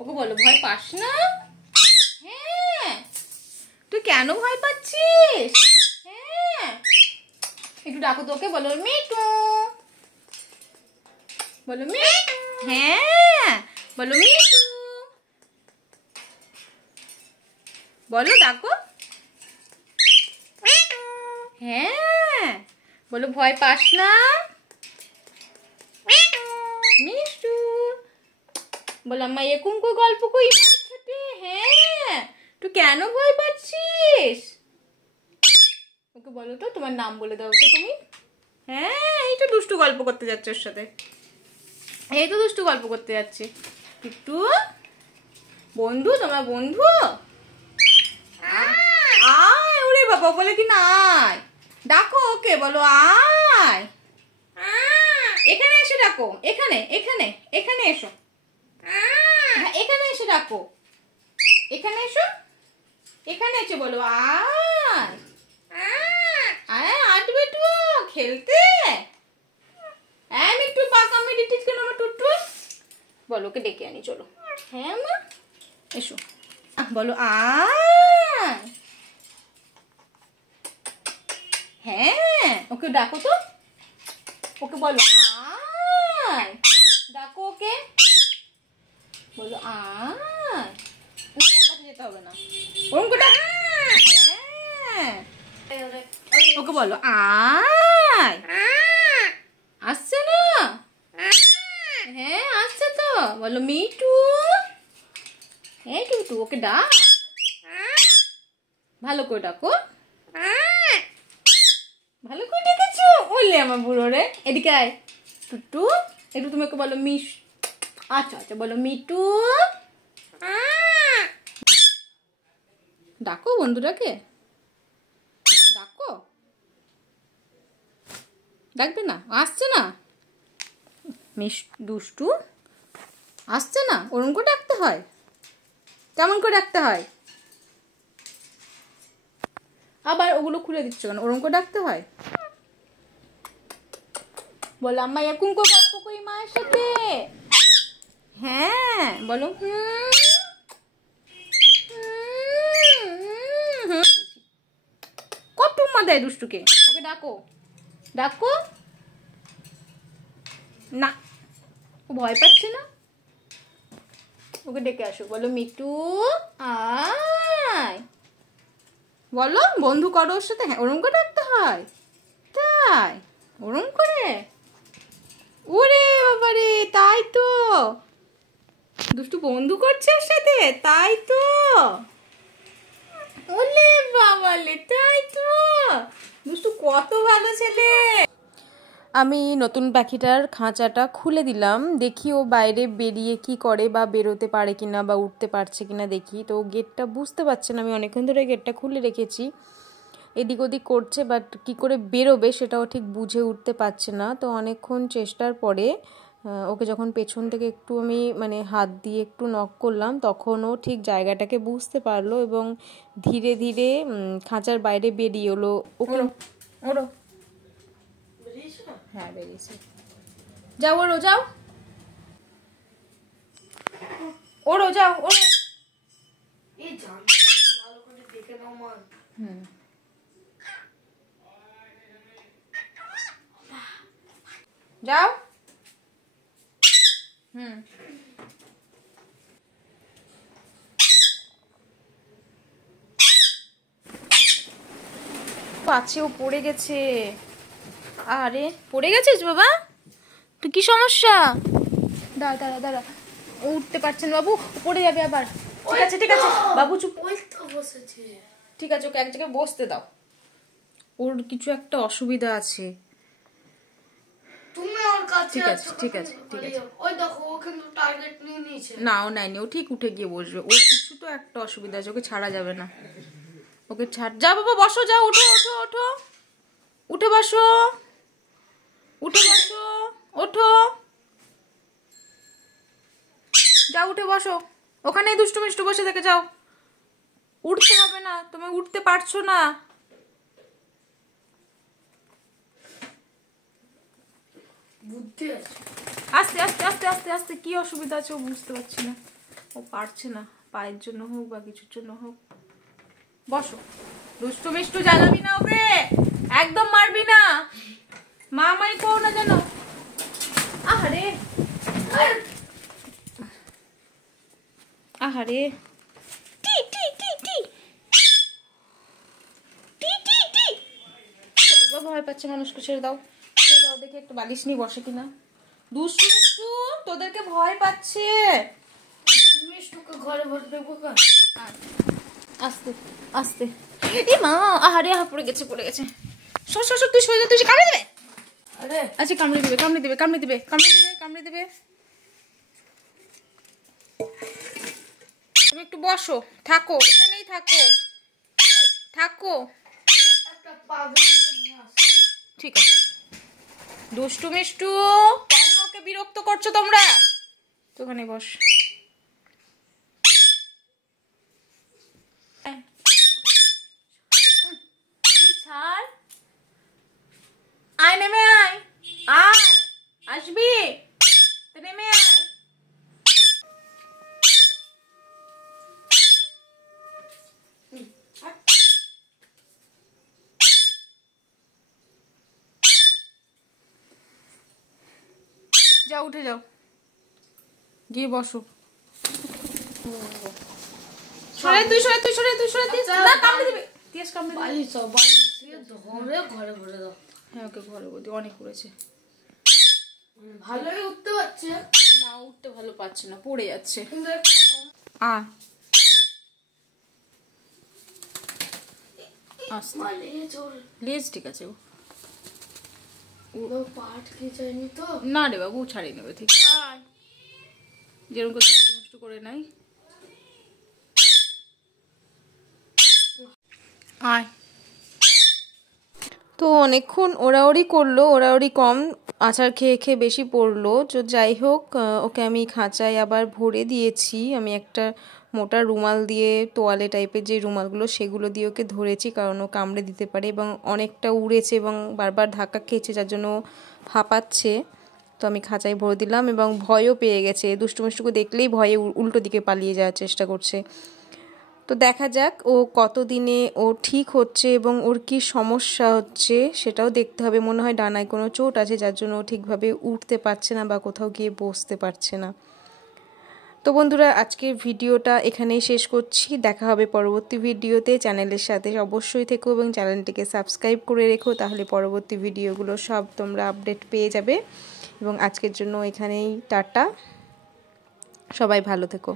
ওকে বলো ভয় পাস না। হ্যাঁ তুই কেন ভয় পাচ্ছিস? হ্যাঁ একটু ডাকো তোকে, বলো মিটু, বলো মিটু। হ্যাঁ বলো মিটু, বলো ডাকো। হ্যাঁ বলো ভয় পাস না মিষ্টু। বলো আম্মা এরকম কো গল্প কই সাথে। হ্যাঁ তুই কেন ভয় পাচ্ছিস? ওকে বলো তো, তোমার নাম বলে দাও তো তুমি। হ্যাঁ এই তো দুষ্টু গল্প করতে যাচ্ছে ওর সাথে, এই তো দুষ্টু গল্প করতে যাচ্ছে। একটু বন্ধু, তোমার বন্ধু। আয় ওরে বাবা, বলে কি না আয়, ডাকো ওকে, বলো আয়, এখানে এসে ডাকো, এখানে এখানে এখানে এসো, এখানে এসে ডাকো, এখানে এসো, এখানে এসে বলো আয়, আয় আসবে একটু খেলতে। একটু পাকা মেয়ে ঠিক কেন আমার টুটু, বলো ওকে ডেকে আনি চলো। হ্যাঁ মা এসো, বলো আয়। হ্যাঁ ওকে ডাকো তো, ওকে বলো আয়, ডাকো ওকে, বলো আয়, কাছে যেতে হবে না, ওরকম করে। হ্যাঁ ওকে বলো আয়, আসছে না? হ্যাঁ আসছে তো, বলো মিটু। হ্যাঁ টুটু ওকে ডাক, ভালো করে ডাকো, ভালো করে ডেকেছো। বললে আমার বুড়ো রে, এদিকে আয় টুটু, একটু তুমি ওকে বলো মিশ। আচ্ছা আচ্ছা বলো মিটু, ডাকো বন্ধুটাকে, ডাকো, ডাকবে না, আসছে না মিশ দুষ্টু, আসছে না, ওরম করে ডাকতে হয়, কেমন করে ডাকতে হয়, আবার ওগুলো খুলে দিচ্ছ কেন, ওরম করে ডাকতে হয়। বলো আম্মা এরকম করে গল্প করি মায়ের সাথে। হ্যাঁ বলো কত মা দেয় দুষ্টুকে, ওকে ডাকো, ডাকো না, ও ভয় পাচ্ছে না, ওকে ডেকে আসো, বলো মিটু আয়, বলো বন্ধু করো ওর সাথে। হ্যাঁ ওরম করে ডাকতে হয়, তাই ওরম করে, ওরে বাবারে তাই তো, দুষ্টু বন্ধু করছে ওর সাথে, তাই তো, ওলে বাবালে তাই তো, দুষ্টু কত ভালো ছেলে। আমি নতুন পাখিটার খাঁচাটা খুলে দিলাম, দেখি ও বাইরে বেরিয়ে কি করে, বা বেরোতে পারে কিনা বা উঠতে পারছে কিনা দেখি। তো গেটটা বুঝতে পারছে না, আমি অনেকক্ষণ ধরে গেটটা খুলে রেখেছি, এদিক ওদিক করছে, বাট কি করে বেরোবে সেটাও ঠিক বুঝে উঠতে পারছে না। তো অনেকক্ষণ চেষ্টার পরে ওকে যখন পেছন থেকে একটু আমি মানে হাত দিয়ে একটু নক করলাম, তখন ও ঠিক জায়গাটাকে বুঝতে পারলো এবং ধীরে ধীরে খাঁচার বাইরে বেরিয়ে এলো। ওকে ওরো, হ্যাঁ বেরিয়েছে, যাও ওরো, যাও ওরো, যাও ওরো, যাও। পাছে ও পড়ে গেছে, আরে পড়ে গেছিস বাবা, তুই কি সমস্যা? দাঁড়া দাঁড়া দাঁড়া, ও উঠতে পারছে না বাবু, পড়ে যাবে আবার। ঠিক আছে ঠিক আছে বাবু চুপ, ঠিক আছে ওকে এক জায়গায় বসতে দাও, ওর কিছু একটা অসুবিধা আছে। ঠিক আছে ঠিক আছে ঠিক আছে, না ও নেয়নি, ও ঠিক উঠে গিয়ে বসবে, ওর কিছু তো একটা অসুবিধা আছে, ওকে ছাড়া যাবে না, ওকে ছাড়। যা বাবা বসো, যাও ওঠো ওঠো ওঠো, উঠে বসো, উঠে বসো, ওঠো, যাও উঠে বসো, ওখানেই দুষ্টু মিষ্টু বসে থেকে যাও, উঠতে হবে না, তুমি উঠতে পারছো না। আস্তে আস্তে আস্তে আস্তে আস্তে, কি অসুবিধা আছে ও বুঝতে পারছি না, ও ও পারছে না, পায়ের জন্য হোক বা কিছুর জন্য হোক। বসো, দুষ্টু মিষ্টু জ্বালাবি না ওকে, একদম মারবি না, মা আমায় করো না যেন। আহারে আহারে টি টি টি টি টি টি টি। ভয় পাচ্ছে মানুষকে, ছেড়ে দাও, ছেড়ে দাও, দেখে একটু বালিশ নিয়ে বসে কিনা। দুষ্টু মিষ্টু তোদেরকে ভয় পাচ্ছে। মিষ্টুকে ঘরে ভরে দেবো। আস্তে আস্তে, এ মা, আহারে পড়ে গেছে, পড়ে গেছে। সর সর সর, তুই সরে যা, তুই কামড়ে দেবে। আরে আচ্ছা কামড়ে দিবে, কামড়ে দিবে, কামড়ে দিবে, কামড়ে দিবে, কামড়ে দিবে। তুমি একটু বসো, থাকো, এখানেই থাকো, থাকো। একটা পাগলকে নিয়ে আসছে। ঠিক আছে। দুষ্টু মিষ্টু, কেন ওকে বিরক্ত করছো তোমরা? তো ওখানে বস। ছাড়, আয় নেমে আয়, আয়, আসবি তো, নেমে আয়। যাও, উঠে যাও, গিয়ে বসো। সরে তুই, সরে তুই, সরে তুই, সরে তুই, না কামড়ে দিবে, তিয়াস কামড়ে দিবে। বালিশ দাও, বালিশ দিয়ে ধরে ঘরে ভরে দাও। হ্যাঁ ওকে ঘরে বদি, অনেক করেছে। ভালোই উঠতে পারছে না, উঠতে ভালো পাচ্ছে না, পড়ে যাচ্ছে। কিন্তু লেজ ঠিক আছে, পাট খেয়ে যায়নি তো? না রে বাবু, ছাড়িয়ে নেবে ঠিক। যেরকম করে নষ্ট করে নাই। আয়। তো অনেকক্ষণ ওড়াওড়ি করলো, ওড়াওড়ি কম, আচার খেয়ে খেয়ে বেশি পড়লো। তো যাই হোক, ওকে আমি খাঁচায় আবার ভরে দিয়েছি। আমি একটা মোটা রুমাল দিয়ে, তোয়ালে টাইপের যে রুমালগুলো, সেগুলো দিয়ে ওকে ধরেছি, কারণ ও কামড়ে দিতে পারে। এবং অনেকটা উড়েছে এবং বারবার ধাক্কা খেয়েছে, যার জন্য হাঁপাচ্ছে। তো আমি খাঁচায় ভরে দিলাম এবং ভয়ও পেয়ে গেছে। দুষ্টু মিষ্টুকে দেখলেই ভয়ে উল্টো দিকে পালিয়ে যাওয়ার চেষ্টা করছে। তো দেখা যাক ও কতদিনে ও ঠিক হচ্ছে এবং ওর কি সমস্যা হচ্ছে সেটাও দেখতে হবে। মনে হয় ডানায় কোনো চোট আছে, যার জন্য ও ঠিকভাবে উঠতে পারছে না বা কোথাও গিয়ে বসতে পারছে না। তো বন্ধুরা, আজকের ভিডিওটা এখানেই শেষ করছি। দেখা হবে পরবর্তী ভিডিওতে। চ্যানেলের সাথে অবশ্যই থেকো এবং চ্যানেলটিকে সাবস্ক্রাইব করে রেখো, তাহলে পরবর্তী ভিডিওগুলো সব তোমরা আপডেট পেয়ে যাবে। এবং আজকের জন্য এখানেই টাটা, সবাই ভালো থেকো।